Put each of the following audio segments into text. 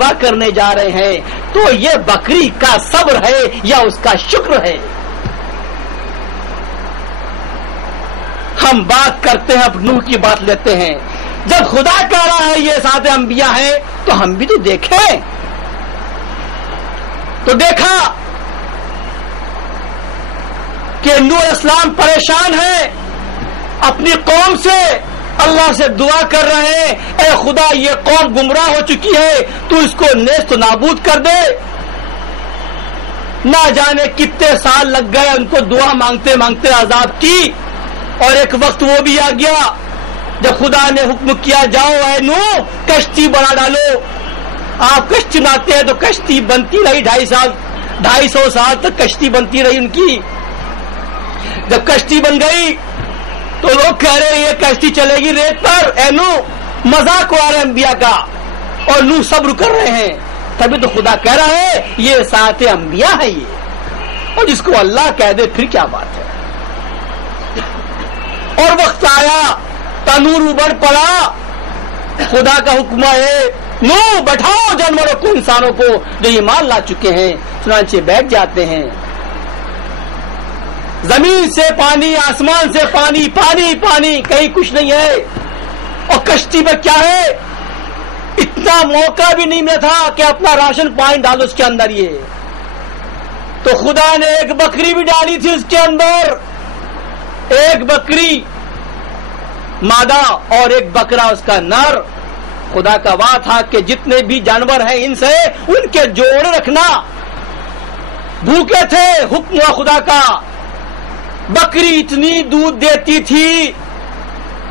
ذبح کرنے جا رہے ہیں تو یہ بکری کا صبر ہے یا اس کا شکر ہے؟ ہم بات کرتے ہیں، اب نوح کی بات لیتے ہیں. جب خدا کہہ رہا ہے یہ ساتھ انبیاء ہیں تو ہم بھی تو دیکھیں. تو دیکھا کہ نوح علیہ السلام پریشان ہیں اپنی قوم سے، اللہ سے دعا کر رہے ہیں اے خدا یہ قوم گمراہ ہو چکی ہے، تو اس کو نیست و نابود کر دے. نہ جانے کتنے سال لگ گئے ان کو دعا مانگتے مانگتے عذاب کی، اور ایک وقت وہ بھی آ گیا جب خدا نے حکم کیا جاؤ اے نوح کشتی بنا ڈالو. آپ کشتی بناتے ہیں تو کشتی بنتی رہی 250 سال تک کشتی بنتی رہی ان کی. جب کشتی بن گئی تو لوگ کہہ رہے ہیں یہ کشتی چلے گی ریت پر، اے نوح مذاق ہو رہا ہے انبیاء کا، اور نوح صبر کر رہے ہیں. تبھی تو خدا کہہ رہا ہے یہ ساتھ انبیاء ہے یہ، اور جس کو اللہ کہہ دے پھر کیا بات ہے. اور وقت آیا تنور ابڑ پڑا، خدا کا حکم ہے نوح بٹھاؤ جانوروں کو انسانوں کو جو ایمان لا چکے ہیں. چنانچہ بیٹھ جاتے ہیں. زمین سے پانی، آسمان سے پانی، پانی پانی، کہیں کچھ نہیں ہے. اور کشتی میں کیا ہے، اتنا موقع بھی نہیں ملا تھا کہ اپنا راشن پانی ڈالو اس کے اندر. یہ تو خدا نے ایک بکری بھی ڈالی تھی اس کے اندر، ایک بکری مادہ اور ایک بکرا اس کا نر. خدا کا وعدہ تھا کہ جتنے بھی جانور ہیں ان سے ان کے جوڑے رکھنا. بھوکے تھے، حکم ہوا خدا کا. بکری اتنی دودھ دیتی تھی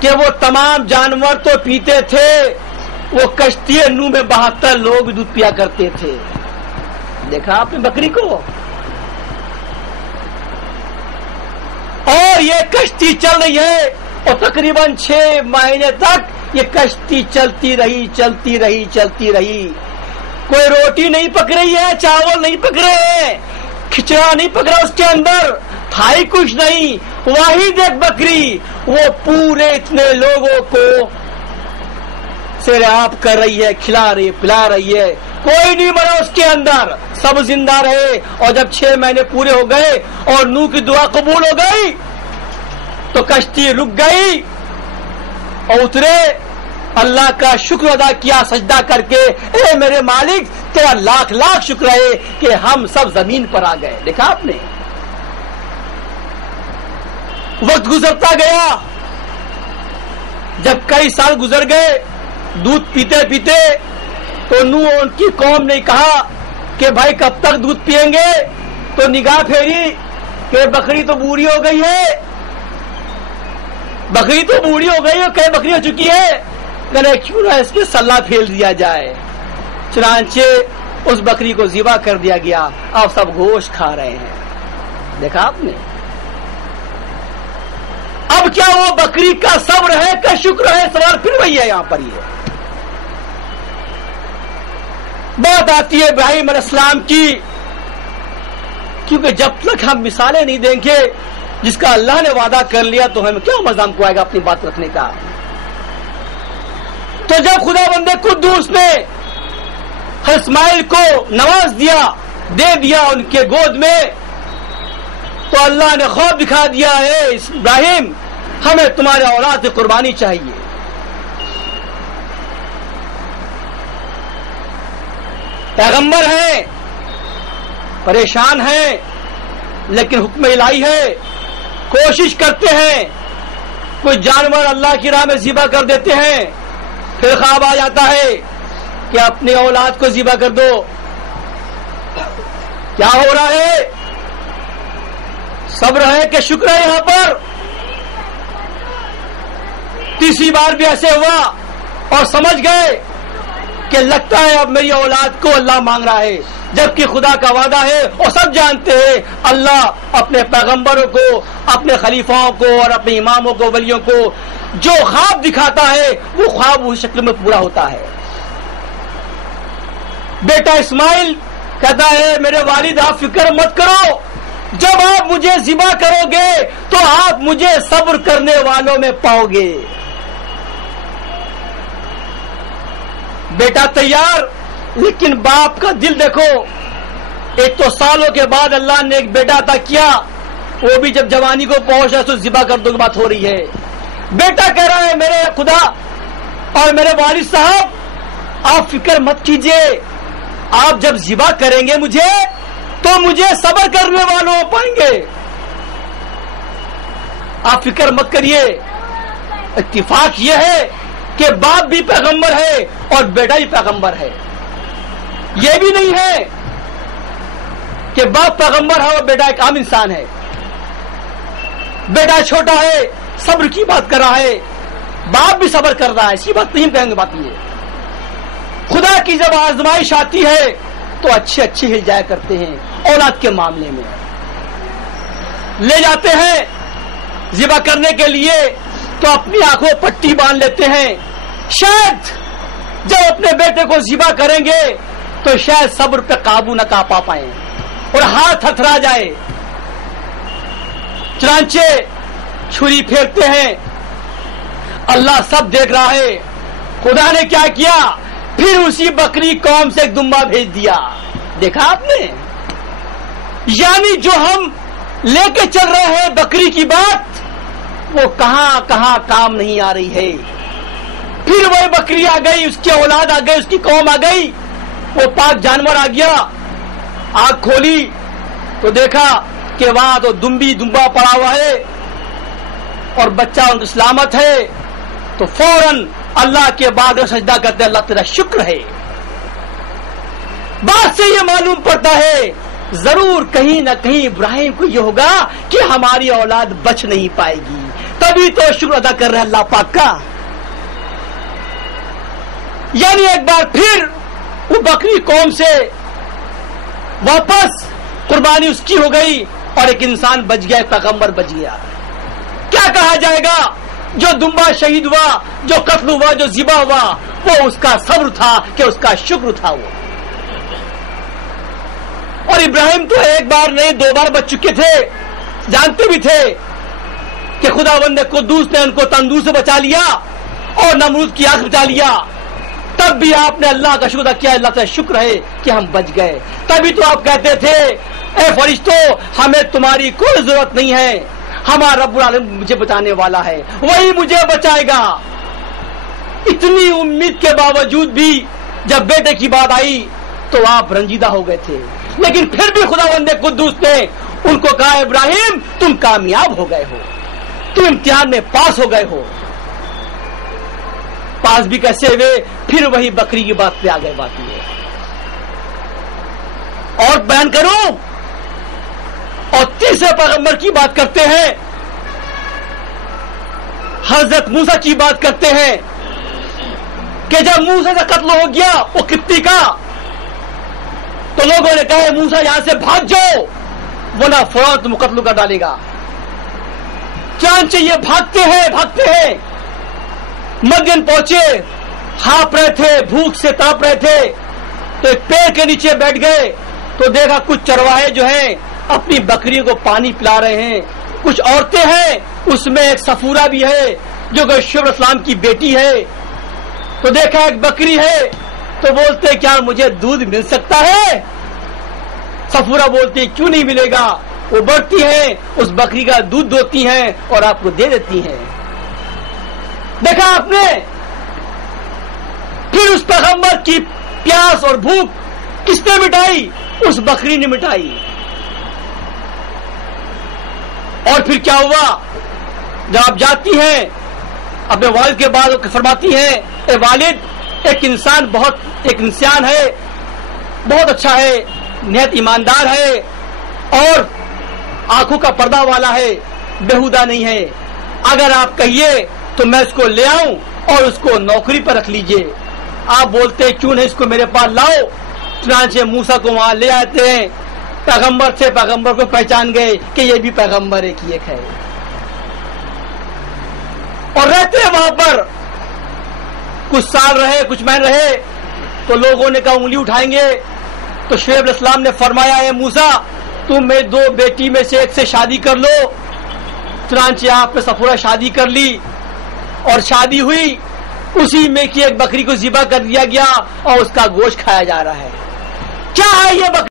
کہ وہ تمام جانور تو پیتے تھے، وہ کشتی نوح میں 72 لوگ بھی دودھ پیا کرتے تھے. دیکھا آپ نے بکری کو. اور یہ کشتی چل رہی ہے اور تقریباً 6 مہینے تک یہ کشتی چلتی رہی چلتی رہی چلتی رہی. کوئی روٹی نہیں پک رہی ہے، چاول نہیں پک رہے ہیں، کھچڑا نہیں پک رہا اس کے اندر، تھا ہی کچھ نہیں. واحد ایک بکری وہ پورے اتنے لوگوں کو سیراب کر رہی ہے، کھلا رہی ہے، پلا رہی ہے. کوئی نہیں مرا اس کے اندر، سب زندہ رہے. اور جب 6 مہینے پورے ہو گئے اور نوح کی دعا قبول ہو گئی تو کشتی رک گئی اور اترے. اللہ کا شکر ادا کیا سجدہ کر کے، اے میرے مالک تیرا لاکھ لاکھ شکر ہے کہ ہم سب زمین پر آ گئے. دیکھا آپ نے. وقت گزرتا گیا، جب کئی سال گزر گئے دودھ پیتے پیتے تو نوح اور ان کی قوم نے کہا کہ بھائی کب تک دودھ پیئیں گے. تو نگاہ پھیری کہ بکری تو بوڑھی ہو گئی ہے، بکری تو بوڑھی ہو گئی ہے، کئی بکری ہو چکی ہے، کہ کیوں نہ اس کے سلا پھیل دیا جائے. چنانچہ اس بکری کو ذبح کر دیا گیا. اب سب گوشت کھا رہے ہیں. دیکھا آپ نے. اب کیا وہ بکری کا صبر ہے کا شکر ہے؟ سوال پھر وہی ہے یہاں پر. یہ بات آتی ہے ابراہیم علیہ السلام کی، کیونکہ جب تک ہم مثالیں نہیں دیں گے جس کا اللہ نے وعدہ کر لیا تو ہمیں کیا مزہ ہم کو آئے گا اپنی بات رکھنے کا. تو جب خدا بندے قدوس نے اسماعیل کو نواز دیا، دے دیا ان کے گود میں، تو اللہ نے خواب دکھا دیا ہے ابراہیم ہمیں تمہارے اولاد سے قربانی چاہیے. پیغمبر ہیں، پریشان ہیں، لیکن حکم الہی ہے، کوشش کرتے ہیں. کوئی جانور اللہ کی راہ میں ذبح کر دیتے ہیں، پھر خواب آ جاتا ہے کہ اپنی اولاد کو ذبح کر دو. کیا ہو رہا ہے؟ صبر ہے کہ شکر ہے؟ یہاں پر تیسری بار بھی ایسے ہوا اور سمجھ گئے کہ لگتا ہے اب میری اولاد کو اللہ مانگ رہا ہے، جبکہ خدا کا وعدہ ہے. اور سب جانتے ہیں اللہ اپنے پیغمبروں کو، اپنے خلیفاؤں کو اور اپنے اماموں کو، ولیوں کو جو خواب دکھاتا ہے وہ خواب اس شکل میں پورا ہوتا ہے. بیٹا اسماعیل کہتا ہے میرے والد آپ فکر مت کرو، جب آپ مجھے ذبح کرو گے تو آپ مجھے صبر کرنے والوں میں پاؤ گے. بیٹا تیار، لیکن باپ کا دل دیکھو. ایک تو سالوں کے بعد اللہ نے ایک بیٹا عطا کیا, وہ بھی جب جوانی کو پہنچا تو ذبح کر دو کی بات ہو رہی ہے. بیٹا کہہ رہا ہے میرے خدا اور میرے والد صاحب آپ فکر مت کیجئے, آپ جب ذبح کریں گے مجھے تو مجھے صبر کرنے والوں پائیں گے, آپ فکر مت کریے. اتفاق یہ ہے کہ باپ بھی پیغمبر ہے اور بیٹا بھی پیغمبر ہے. یہ بھی نہیں ہے کہ باپ پیغمبر ہے اور بیٹا ایک عام انسان ہے. بیٹا چھوٹا ہے, صبر کی بات کر رہا ہے, باپ بھی صبر کر رہا ہے. اسی بات نہیں کہیں گے. بات یہ خدا کی جب آزمائش آتی ہے تو اچھے ہل جایا کرتے ہیں. اولاد کے معاملے میں لے جاتے ہیں ذبح کرنے کے لیے تو اپنی آنکھوں پٹی باندھ لیتے ہیں. شاید جب اپنے بیٹے کو ذبح کریں گے تو شاید صبر پہ قابو نہ پا پائیں اور ہاتھ ہتھرا جائے. چنانچہ چھری پھینکتے ہیں. اللہ سب دیکھ رہا ہے. خدا نے کیا کیا, پھر اسی بکری قوم سے ایک دمبا بھیج دیا. دیکھا آپ نے, یعنی جو ہم لے کے چل رہے ہیں بکری کی بات, وہ کہاں کہاں کام نہیں آ رہی ہے. پھر وہی بکری آ گئی, اس کی اولاد آ گئی, اس کی قوم آ گئی, وہ پاک جانور آ گیا. آنکھ کھولی تو دیکھا کہ وہاں تو دمبا پڑا ہوا ہے اور بچہ سلامت ہے. تو فوراً اللہ کے بعد سجدہ کرتے, اللہ تیرا شکر ہے. بات سے یہ معلوم پڑتا ہے ضرور کہیں نہ کہیں ابراہیم کو یہ ہوگا کہ ہماری اولاد بچ نہیں پائے گی, تبھی تو شکر ادا کر رہے ہیں اللہ پاک کا. یعنی ایک بار پھر وہ بکری قوم سے واپس قربانی اس کی ہو گئی اور ایک انسان بچ گیا, ایک پیغمبر بچ گیا. کیا کہا جائے گا, جو دمبا شہید ہوا, جو قتل ہوا, جو ذبح ہوا, وہ اس کا صبر تھا کہ اس کا شکر تھا وہ. اور ابراہیم تو ایک بار نہیں 2 بار بچ چکے تھے, جانتے بھی تھے کہ خداوند قدوس نے ان کو تندور سے بچا لیا اور نمرود کی آنکھ بچا لیا. تب بھی آپ نے اللہ کا شکر ادا کیا, اللہ کا شکر ہے کہ ہم بچ گئے. تبھی تو آپ کہتے تھے اے فرشتوں ہمیں تمہاری کوئی ضرورت نہیں ہے, ہمارا رب العالمین مجھے بچانے والا ہے, وہی مجھے بچائے گا. اتنی امید کے باوجود بھی جب بیٹے کی بات آئی تو آپ رنجیدہ ہو گئے تھے. لیکن پھر بھی خداوند قدوس نے ان کو کہا ابراہیم تم کامیاب ہو گئے ہو, تم امتحان میں پاس ہو گئے ہو. پاس بھی کیسے ہوئے, پھر وہی بکری کی بات پہ آ گئے. بات یہ اور بیان کروں, اور تیسرے پیغمبر کی بات کرتے ہیں, حضرت موسیٰ کی بات کرتے ہیں کہ جب موسیٰ کا قتل ہو گیا وہ قبطی کا, تو لوگوں نے کہا موسیٰ یہاں سے بھاگ جاؤ ورنہ فوراً تم قتل کر ڈالے گا. چانچہ یہ بھاگتے ہیں مدین پہنچے, ہانپ رہے تھے, بھوک سے تڑپ رہے تھے, تو ایک پیڑ کے نیچے بیٹھ گئے تو دیکھا کچھ چرواہے جو ہیں اپنی بکریوں کو پانی پلا رہے ہیں. کچھ عورتیں ہیں, اس میں ایک صفورہ بھی ہے جو کہ شعیب اسلام کی بیٹی ہے. تو دیکھا ایک بکری ہے تو بولتے کیا مجھے دودھ مل سکتا ہے؟ صفورہ بولتی کیوں نہیں ملے گا. وہ بڑھتی ہیں, اس بکری کا دودھ دوتی ہیں اور آپ کو دے دیتی ہیں. دیکھا آپ نے, پھر اس پیغمبر کی پیاس اور بھوک کس نے مٹائی؟ اس بکری نے مٹائی. اور پھر کیا ہوا, جب آپ جاتی ہیں اپنے والد کے بعد فرماتی ہیں اے والد ایک انسان ہے, بہت اچھا ہے, نہایت ایماندار ہے اور آنکھوں کا پردہ والا ہے, بےہودہ نہیں ہے. اگر آپ کہیے تو میں اس کو لے آؤں اور اس کو نوکری پر رکھ لیجئے. آپ بولتے کیوں نہیں اس کو میرے پاس لاؤ. چنانچہ موسیٰ کو وہاں لے آتے ہیں. پیغمبر سے پیغمبر کو پہچان گئے کہ یہ بھی پیغمبر ایک ہے, اور رہتے ہیں وہاں پر. کچھ سال رہے, کچھ مہینے رہے, تو لوگوں نے کہا انگلی اٹھائیں گے. تو شعیب علیہ السلام نے فرمایا اے موسیٰ تم میری 2 بیٹی میں سے ایک سے شادی کر لو. چنانچہ آپ نے صفورہ شادی کر لی اور شادی ہوئی اسی میں کی ایک بکری کو ذبح کر دیا گیا اور اس کا گوشت کھایا جا رہا ہے. کیا ہے یہ بکری؟